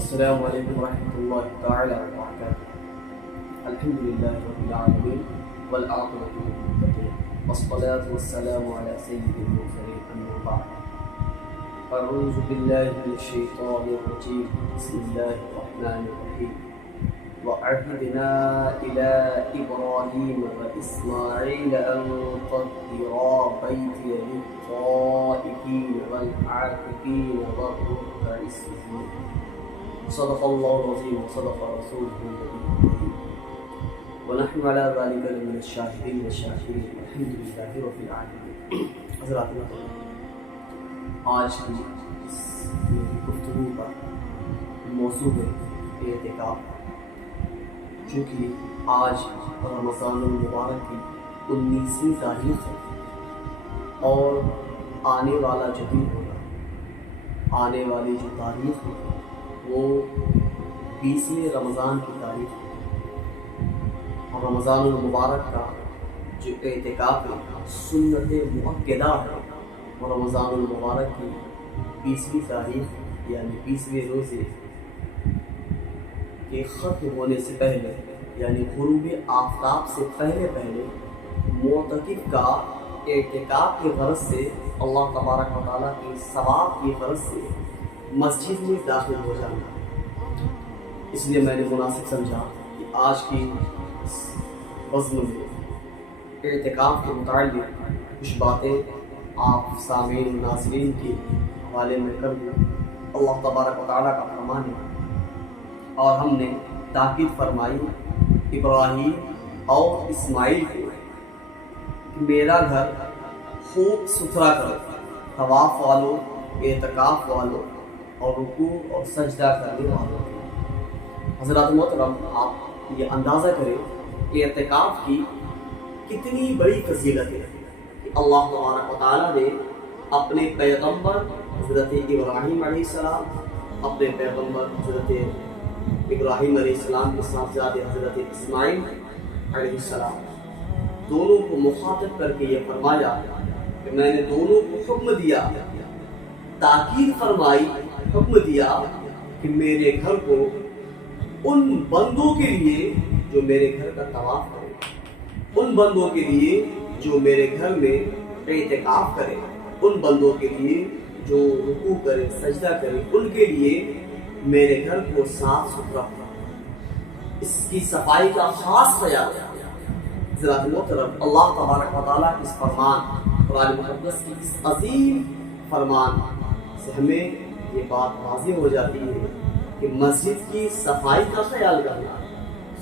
السلام علیکم ورحمۃ اللہ تعالی وبرکاتہ. الحمد للہ رب العالمین والعاقبۃ للمتقین والصلاۃ والسلام علی سید المرسلین اما بعد. اعوذ باللہ من الشیطان الرجیم. بسم اللہ الرحمن الرحیم. وعهدنا إلى إبراهيم وإسماعيل أن طهرا بيتي للطائفين والعاكفين والركع السجود. صدق الله العظيم وصدق رسوله النبي الكريم ونحن على ذلك لمن الشاهدين والشاكرين والحمد لله رب العالمين. حضرات آج کی اس گفتگو کا موضوع ہے اعتکاف. چونکہ آج رمضان المبارک کی 19ویں تاریخ ہے اور آنے والا جو دن ہوگا، آنے والی جو تاریخ ہے وہ 20ویں رمضان کی تاریخ ہے. اور رمضان المبارک کا جو اعتکاف ہے سنت مؤکدہ ہے. اور رمضان المبارک کی 20ویں تاریخ یعنی 20ویں روزے کے ختم ہونے سے پہلے یعنی غروب آفتاب سے پہلے معتکف کا اعتکاف کی غرض سے اللہ تبارک و تعالیٰ کے ثواب کی غرض سے مسجد میں داخل ہو جانا. اس لیے میں نے مناسب سمجھا کہ آج کی اس بزم میں اعتکاف کے متعلق کچھ باتیں آپ سامعین و ناظرین کے حوالے میں کر دوں. اللہ تبارک و تعالیٰ کا فرمان ہے اور ہم نے تاکید فرمائی ابراہیم اور اسماعیل کو کہ میرا گھر خوب ستھرا کرو، طواف والوں، اعتکاف والوں اور رکوع اور سجدہ کرنے والوں. حضرات محترم، آپ یہ اندازہ کریں کہ اعتکاف کی کتنی بڑی فضیلت ہے کہ اللہ تبارک و تعالیٰ نے اپنے پیغمبر حضرت ابراہیم علیہ السلام، اپنے پیغمبر حضرت ابراہیم علیہ السلام کے صاحبزادے حضرت اسماعیل علیہ السلام دونوں کو مخاطب کر کے یہ فرمایا کہ میں نے دونوں کو حکم دیا، تاکید فرمائی، حکم دیا کہ میرے گھر کو ان بندوں کے لیے جو میرے گھر کا طواف کرے، ان بندوں کے لیے جو میرے گھر میں اعتکاف کرے، ان بندوں کے لیے جو رکوع کرے، سجدہ کرے، ان کے لیے میرے گھر کو صاف ستھرا، اس کی صفائی کا خاص خیال. حضرات محترم، اللہ تبارک و تعالیٰ اس فرمان، قرآن مقدس کی اس عظیم فرمان سے ہمیں یہ بات واضح ہو جاتی ہے کہ مسجد کی صفائی کا خیال کرنا،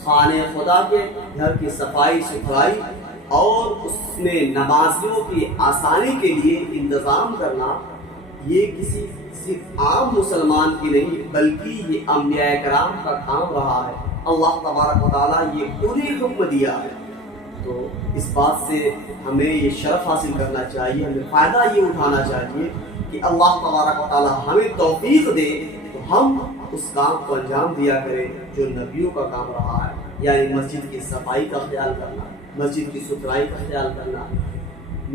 خانہ خدا کے گھر کی صفائی ستھرائی اور اس میں نمازیوں کی آسانی کے لیے انتظام کرنا، یہ کسی صرف عام مسلمان کی نہیں بلکہ یہ انبیاء کرام کا کام رہا ہے. اللہ تبارک و تعالیٰ یہ انہیں حکم دیا ہے. تو اس بات سے ہمیں یہ شرف حاصل کرنا چاہیے، ہمیں فائدہ یہ اٹھانا چاہیے کہ اللہ تبارک و تعالیٰ ہمیں توفیق دے تو ہم اس کام کو انجام دیا کریں جو نبیوں کا کام رہا ہے، یعنی مسجد کی صفائی کا خیال کرنا، مسجد کی ستھرائی کا خیال کرنا،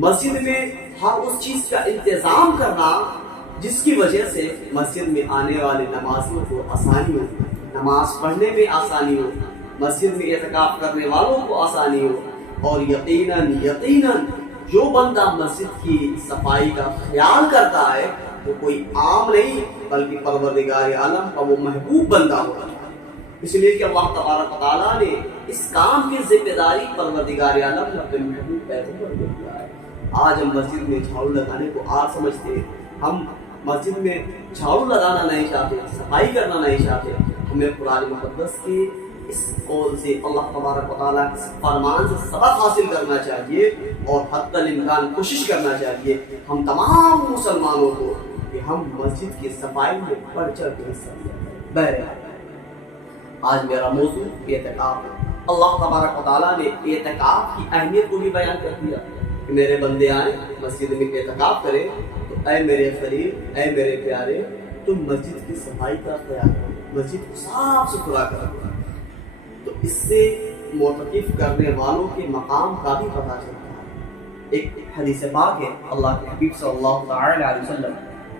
مسجد میں ہر اس چیز کا انتظام کرنا جس کی وجہ سے مسجد میں آنے والے نمازیوں کو آسانی ہو، نماز پڑھنے میں آسانی ہو، مسجد میں اعتکاف کرنے والوں کو آسانی ہو. اور یقیناً جو بندہ مسجد کی صفائی کا خیال کرتا ہے وہ کوئی عام نہیں بلکہ پروردگار عالم کا وہ محبوب بندہ ہوتا ہے. اس لیے کہ اللہ تبارک و تعالیٰ نے اس کام کی ذمہ داری پروردگار عالم نے اپنے محبوب پیغمبر کو دیا ہے. آج ہم مسجد میں جھاڑو لگانے کو آر سمجھتے ہیں، ہم مسجد میں جھاڑو لگانا نہیں چاہتے، صفائی کرنا نہیں چاہتے. ہمیں قرآن مقدس کے اس قول سے، اللہ تبارک و تعالیٰ کے فرمان سے سبق حاصل کرنا چاہیے اور حتی الامکان کوشش کرنا چاہیے ہم تمام مسلمانوں کو کہ ہم مسجد کی صفائی میں بڑھ چڑھ کے حصہ لیں. بہرحال آج میرا موضوع اعتکاف ہے. اللہ تبارک و تعالیٰ نے اعتکاف کی اہمیت کو بھی بیان کر دیا کہ میرے بندے آئیں مسجد میں اعتکاف کریں تو اے میرے خلیل، اے میرے پیارے، تم مسجد کی صفائی کا خیال کرو، مسجد کو صاف ستھرا کرو. تو اس سے معتکف کرنے والوں کے مقام کا بھی پتہ چلتا ہے. ایک حدیث پاک ہے، اللہ کے حبیب صلی اللہ تعالی علیہ وسلم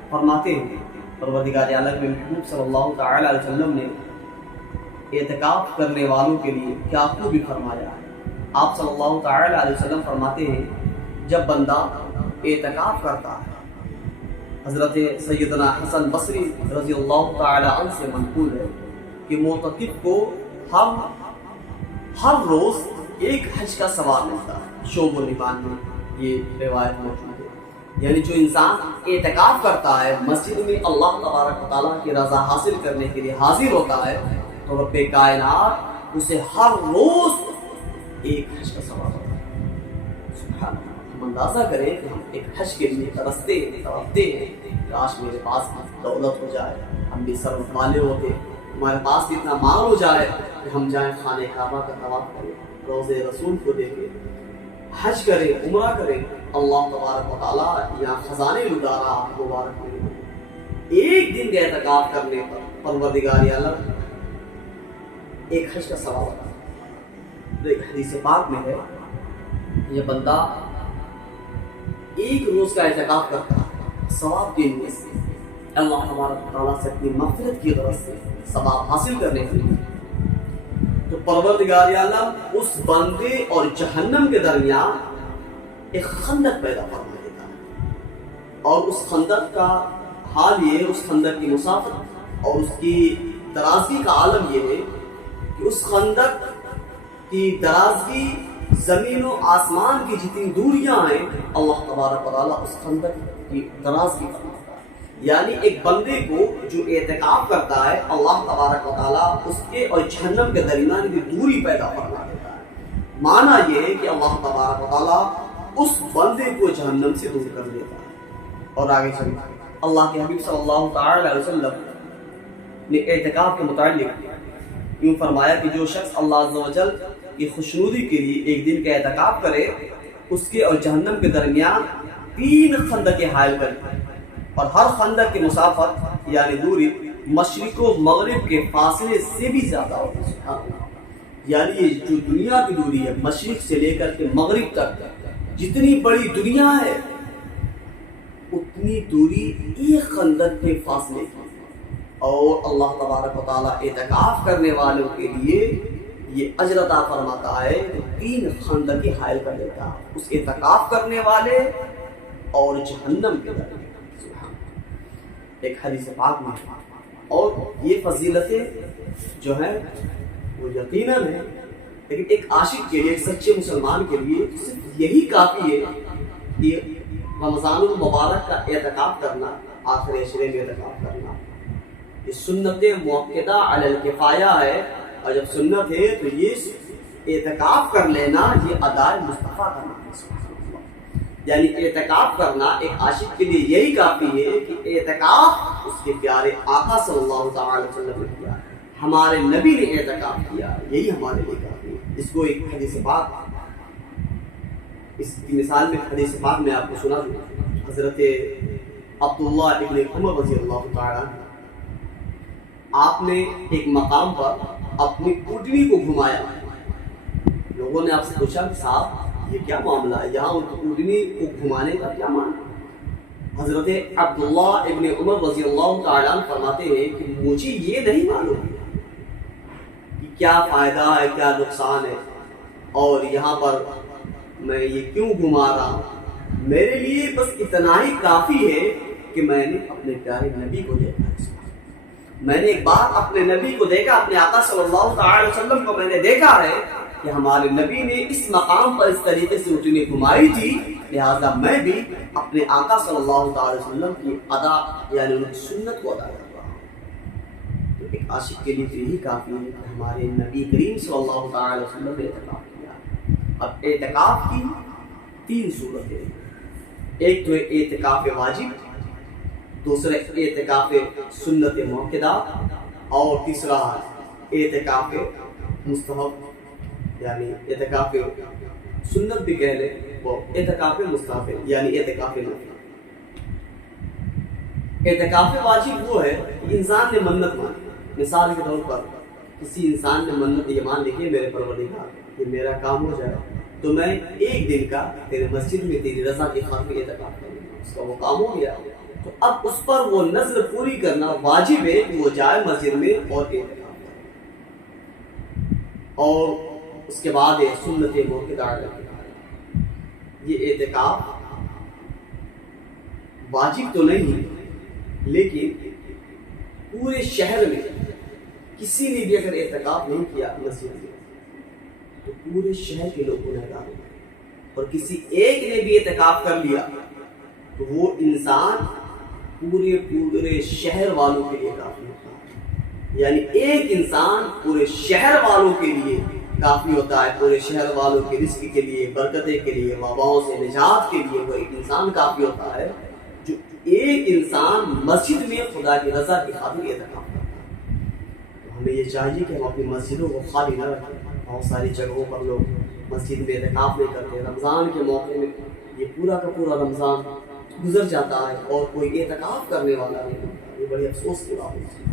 فرماتے ہیں پروردگار عالم کے محبوب صلی اللہ تعالی علیہ وسلم نے اعتکاف کرنے والوں کے لیے کیا خوبی فرمایا ہے۔ آپ صلی اللہ تعالی علیہ وسلم فرماتے ہیں جب بندہ اعتکاف کرتا ہے، حضرت سیدنا حسن بصری رضی اللہ تعالی عنہ سے منقول ہے کہ معتکف کو ہر روز ایک حج کا ثواب ملتا ہے۔ شعب الرحمان میں یہ روایت موجود ہے، یعنی جو انسان اعتکاف کرتا ہے، مسجد میں اللہ تبارک و تعالیٰ کی رضا حاصل کرنے کے لیے حاضر ہوتا ہے، تو رب کائنات اسے ہر روز ایک حج کا ثواب ہوتا ہے۔ سبحان اللہ، ہم اندازہ کریں کہ ہم ایک حج کے لیے ترستے ہیں، کاش میرے پاس دولت ہو جائے، ہم بھی ثروت والے ہوتے، ہمارے پاس بھی اتنا مال ہو جائے کہ ہم جائیں خانہ کعبہ کا طواف کریں، روضہ رسول کو دیکھیں، حج کریں، عمرہ کریں، اللہ تبارک و تعالیٰ یہاں خزانے لٹا رہا مبارک میں۔ ایک دن کا اعتکاف کرنے پر پروردگار عالم ایک حج کا ثواب ہوتا ہے۔ ایک حدیث پاک میں ہے یہ بندہ ایک روز کا اعتکاف کرتا ہے ثواب کے لیے، اللہ تبارک و تعالیٰ سے اپنی مغفرت کی غرض سے ثواب حاصل کرنے کے لیے، تو پروردگار عالم اس بندے اور جہنم کے درمیان ایک خندق پیدا فرما دیتا ہے، اور اس خندق کا حال یہ، اس خندق کی مسافت اور اس کی درازی کا عالم یہ ہے کہ اس خندق کی درازی زمین و آسمان کی جتنی دوریاں ہیں، اللہ تبارک و تعالیٰ اس خندق کی درازی فرماتا ہے۔ یعنی ایک بندے کو جو اعتکاف کرتا ہے، اللہ تبارک و تعالیٰ اس کے اور جہنم کے درمیان کی دوری پیدا فرما دیتا ہے۔ معنی یہ ہے کہ اللہ تبارک و تعالیٰ اس بندے کو جہنم سے دور کر دیتا ہے۔ اور آگے چلیں، اللہ کے حبیب صلی اللہ تعالی علیہ وسلم نے اعتکاف کے متعلق یوں فرمایا کہ جو شخص اللہ عز و جل کی خوشنودی کے لیے ایک دن کا اعتکاف کرے، اس کے اور جہنم کے درمیان 3 خندقیں حائل کرے، اور ہر خندق کی مسافت یعنی دوری مشرق و مغرب کے فاصلے سے بھی زیادہ ہوتی ہے۔ یعنی یہ جو دنیا کی دوری ہے، مشرق سے لے کر کے مغرب تک جتنی بڑی دنیا ہے، اتنی دوری ایک خندق کے فاصلے کی، اور اللہ تبارک و تعالیٰ اعتکاف کرنے والوں کے لیے یہ اجر عطا فرماتا ہے کہ 3 خندقیں حائل کر دیتا ہے اس اعتکاف کرنے والے اور جہنم کے درمیان۔ ایک حدیث پاک میں، اور یہ فضیلتیں جو ہیں وہ یقیناً ہیں، لیکن ایک عاشق کے لیے، ایک سچے مسلمان کے لیے صرف یہی کافی ہے کہ رمضان المبارک کا اعتکاف کرنا، آخر عشرے میں اعتکاف کرنا، یہ سنت مؤکدہ علی الکفایہ ہے، اور جب سنت ہے تو یہ اعتکاف کر لینا یہ ادائے مصطفیٰ کا نام ہے۔ یعنی اعتکاف کرنا ایک عاشق کے لیے یہی کافی ہے کہ اعتکاف اس کے پیارے آقا صلی اللہ تعالی وسلم نے کیا، ہمارے نبی نے اعتکاف کیا، یہی ہمارے لیے کافی ہے۔ اس کو ایک حدیث پاک، اس کی مثال میں حدیث پاک میں آپ کو سنا دوں، حضرت عبداللہ ابن عمر رضی اللہ تعالی عنہ، آپ نے ایک مقام پر اپنی اونٹنی کو گھمایا، لوگوں نے آپ سے پوچھا کہ صاحب یہ کیا معاملہ ہے، یہاں اونٹنی کو گھمانے کا کیا معنی؟ حضرت عبداللہ ابن عمر رضی اللہ تعالیٰ عنہ فرماتے ہیں کہ مجھے یہ نہیں معلوم کہ کیا فائدہ ہے، کیا نقصان ہے، اور یہاں پر میں یہ کیوں گھما رہا ہوں، میرے لیے بس اتنا ہی کافی ہے کہ میں نے اپنے پیارے نبی کو دیکھا، میں نے ایک بار اپنے نبی کو دیکھا، اپنے آقا صلی اللہ تعالی وسلم کو میں نے دیکھا ہے کہ ہمارے نبی نے اس مقام پر اس طریقے سے اونٹنی گھمائی تھی، لہذا میں بھی اپنے آقا صلی اللہ تعالی وسلم کی ادا یعنی ان کی سنت کو ادا کر رہا ہوں۔ تو ایک عاشق کے لیے تو یہی کافی ہے کہ ہمارے نبی کریم صلی اللہ تعالی وسلم نے اعتکاف کیا۔ اب اعتکاف کی 3 صورتیں، ایک تو اعتکاف واجب، دوسرا اعتکاف سنت موقدہ، اور تیسرا اعتکاف مستحب، یعنی اعتکاف سنت بھی کہہ لیں، وہ اعتکاف مستحب یعنی اعتکاف نفل۔ اعتکاف واجب وہ ہے کہ انسان نے منت مانی، مثال کے طور پر کسی انسان نے منت یہ مان لی کہ میرے پروردگار کہ میرا کام ہو جائے تو میں ایک دن کا تیرے مسجد میں تیری رضا کی خاطر اعتکاف کروں گا، اس کا وہ کام ہو گیا، تو اب اس پر وہ نذر پوری کرنا واجب ہے کہ وہ جائے مسجد میں اور اعتکاف کرے، اور اس کے بعد سنت موقع یہ اعتکاف واجب تو نہیں، لیکن پورے شہر میں کسی نے بھی اگر اعتکاف نہیں کیا مسجد میں تو پورے شہر کے لوگ گنہگار ہیں، اور کسی ایک نے بھی اعتکاف کر لیا تو وہ انسان پورے شہر والوں کے لیے کافی ہوتا ہے، یعنی ایک انسان پورے شہر والوں کے لیے کافی ہوتا ہے، پورے شہر والوں کے رزق کے لیے، برکتیں کے لیے، وباؤں سے نجات کے لیے وہ ایک انسان کافی ہوتا ہے، جو ایک انسان مسجد میں خدا کی رضا کی خاطر اعتکاف کرتا ہے۔ تو ہمیں یہ چاہیے کہ ہم اپنی مسجدوں کو خالی نہ رکھیں۔ بہت ساری جگہوں پر لوگ مسجد میں اعتکاف نہیں کرتے، رمضان کے موقع میں یہ پورا کا پورا رمضان گزر جاتا ہے اور کوئی اعتکاف کرنے والا نہیں ہوتا۔ یہ بڑی افسوس کی بات ہے۔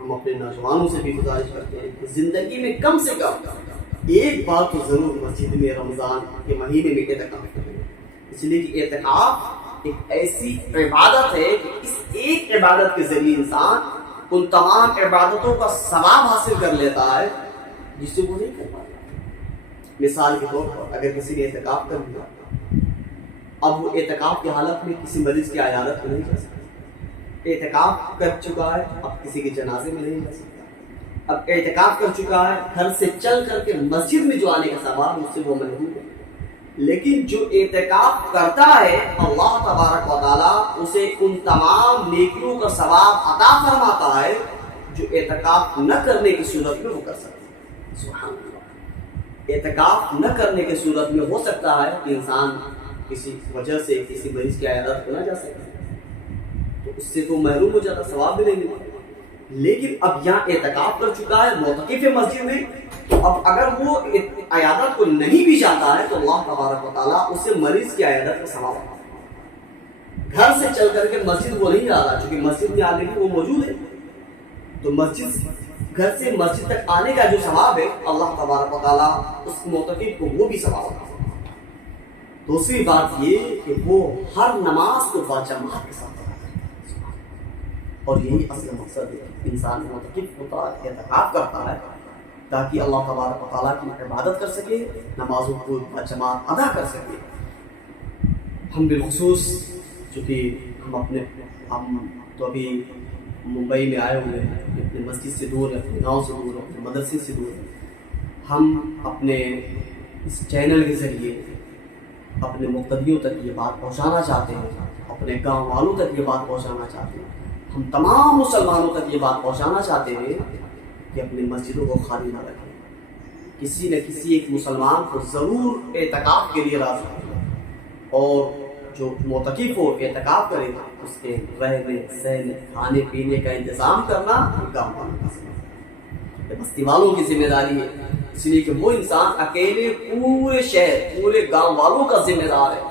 ہم اپنے نوجوانوں سے بھی گزارش کرتے ہیں کہ زندگی میں کم سے کم ایک بار تو ضرور مسجد میں رمضان کے مہینے میں اعتکاف کریں، اس لیے کہ اعتکاف ایک ایسی عبادت ہے کہ اس ایک عبادت کے ذریعے انسان ان تمام عبادتوں کا ثواب حاصل کر لیتا ہے جس سے وہ نہیں کر پاتا۔ مثال کے طور پر اگر کسی نے اعتکاف کر لیا، اب وہ اعتکاف کی حالت میں کسی مریض کی عیادت کو نہیں جا سکتا، اعتکاف کر چکا ہے اب کسی کے جنازے میں نہیں جا سکتا، اب اعتکاف کر چکا ہے گھر سے چل کر کے مسجد میں جو آنے کا ثواب اس سے وہ محروم ہے۔ لیکن جو اعتکاف کرتا ہے اللہ تبارک و تعالیٰ اسے ان تمام نیکیوں کا ثواب عطا فرماتا ہے جو اعتکاف نہ کرنے کی صورت میں وہ کر سکتا ہے۔ سبحان اللہ، اعتکاف نہ کرنے کی صورت میں ہو سکتا ہے کہ انسان کسی وجہ سے کسی مریض کی عیادت کو نہ جا سکے تو اس سے تو محروم ہو جاتا، ثواب بھی نہیں ملتا۔ لیکن اب یہاں اعتکاف کر چکا ہے، معتکف ہے مسجد میں، تو اب اگر وہ عیادت کو نہیں بھی جاتا ہے تو اللہ تبارک و تعالیٰ اسے مریض کی عیادت کا ثواب عطا فرماتا ہے۔ گھر سے چل کر کے مسجد وہ نہیں آ رہا، چونکہ مسجد میں آنے کی وہ موجود ہے، تو مسجد گھر سے مسجد تک آنے کا جو ثواب ہے اللہ تبارک و تعالیٰ اس معتکف کو وہ بھی ثواب عطا فرماتا ہے۔ دوسری بات یہ کہ وہ ہر نماز کو باجماعت کے ساتھ ادا کرتا ہے، اور یہی اصل مقصد ہے۔ انسان معتکف ہوتا ہے، اعتکاف کرتا ہے تاکہ اللہ تبارک و تعالیٰ کی عبادت کر سکے، نمازوں کو باجماعت ادا کر سکے۔ ہم بالخصوص چونکہ ہم تو ابھی ممبئی میں آئے ہوئے ہیں، اپنے مسجد سے دور ہے، اپنے گاؤں سے دور ہے، اپنے مدرسے سے دور ہے۔ ہم اپنے اس چینل کے ذریعے اپنے مقتدیوں تک یہ بات پہنچانا چاہتے ہیں، اپنے گاؤں والوں تک یہ بات پہنچانا چاہتے ہیں، ہم تمام مسلمانوں تک یہ بات پہنچانا چاہتے ہیں کہ اپنی مسجدوں کو خالی نہ رکھیں، کسی نہ کسی ایک مسلمان کو ضرور اعتکاف کے لیے راضی کریں، اور جو معتکف ہو اعتکاف کرے اس کے رہنے سہنے کھانے پینے کا انتظام کرنا گاؤں والوں کا ذمہ داری ہے، بستی والوں کی ذمہ داری ہے، اس لیے کہ وہ انسان اکیلے پورے شہر پورے گاؤں والوں کا ذمہ دار ہے،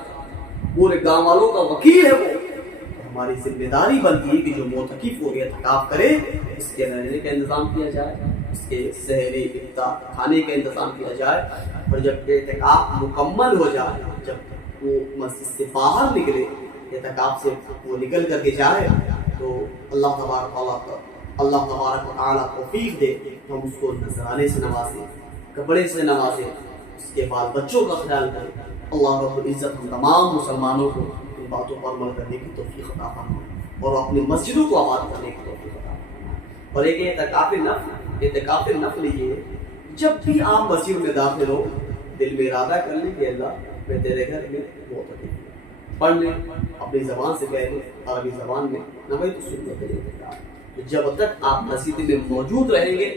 پورے گاؤں والوں کا وکیل ہے وہ۔ ہماری ذمہ داری بنتی ہے کہ جو معتکف ہو اعتکاف کرے اس کے رہنے کا انتظام کیا جائے، اس کے سحری افطار کھانے کا انتظام کیا جائے، اور جب اعتکاف مکمل ہو جائے، جب وہ مسجد سے باہر نکلے، اعتکاف سے وہ نکل کر کے جائے، تو اللہ تبارک و تعالیٰ توفیق دے ہم اس کو نذرانے سے نوازیں، کپڑے سے نوازیں، اس کے بعد بچوں کا خیال کریں۔ اللہ رب العزت ہم تمام مسلمانوں کو ان باتوں پر عمل کرنے کی توفیق عطا فرمائے اور اپنی مسجدوں کو آباد کرنے کی توفیق عطا فرمائے۔ اور ایک اعتکاف نفل یہ ہے، جب بھی آپ مسجد میں داخل ہو دل میں ارادہ کر لیں کہ اللہ میں تیرے گھر میں معتکف، پڑھ لیں، اپنی زبان سے کہہ لیں، عربی زبان میں نویت سنت الاعتکاف۔ تو جب تک آپ مسجد میں موجود رہیں گے،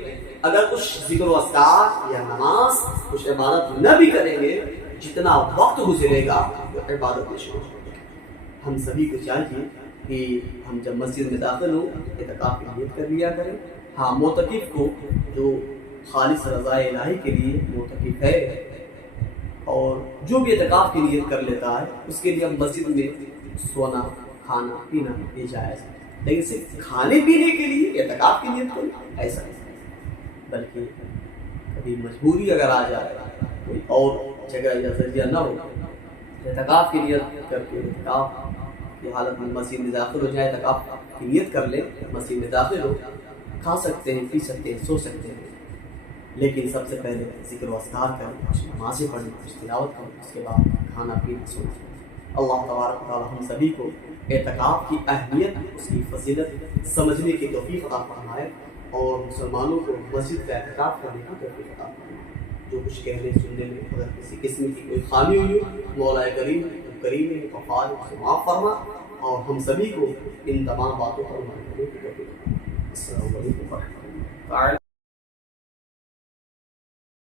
اگر کچھ ذکر و اذکار یا نماز کچھ عبادت نہ بھی کریں گے، جتنا وقت گزرے گا وہ عبادت میں شروع ہو جائے۔ ہم سبھی کو چاہیے کہ ہم جب مسجد میں داخل ہوں اعتکاف کی نیت کر لیا کریں۔ ہاں، معتکف کو جو خالص رضا الہی کے لیے معتکف ہے اور جو بھی اعتکاف کی نیت کر لیتا ہے اس کے لیے ہم مسجد میں سونا کھانا پینا یہ جائز ہے، لیکن صرف کھانے پینے کے لیے اعتکاف کی نیت کرنا ایسا نہیں، بلکہ کبھی مجبوری اگر آ جائے کوئی اور جگہ یا ذریعہ نہ ہو اعتکاف کی نیت کر کے اعتکاف کی حالت میں مسجد میں داخل ہو جائے تک آپ کی نیت کر لیں، مسجد میں داخل ہو، کھا سکتے ہیں، پی سکتے ہیں، سو سکتے ہیں، لیکن سب سے پہلے ذکر و اذکار کریں، کچھ نمازیں پڑھیں، کچھ تلاوت کریں، اس کے بعد کھانا پینا سونا۔ اللہ تبارک و تعالی ہم سبھی کو اعتکاف کی اہمیت، اس کی فضیلت سمجھنے کی توفیق عطا فرمائے اور مسلمانوں کو مسجد کا اعتکاف کرنے کی توفیق عطا فرمائے۔ جو کچھ کہنے سننے میں اگر کسی قسم کی کوئی خامی ہوئی ہو، مولا کریم غفار اسے معاف فرما اور ہم سبھی کو ان تمام باتوں پر عمل کرنے کی توفیق عطا فرما۔ السلام علیکم ورحمۃ اللہ۔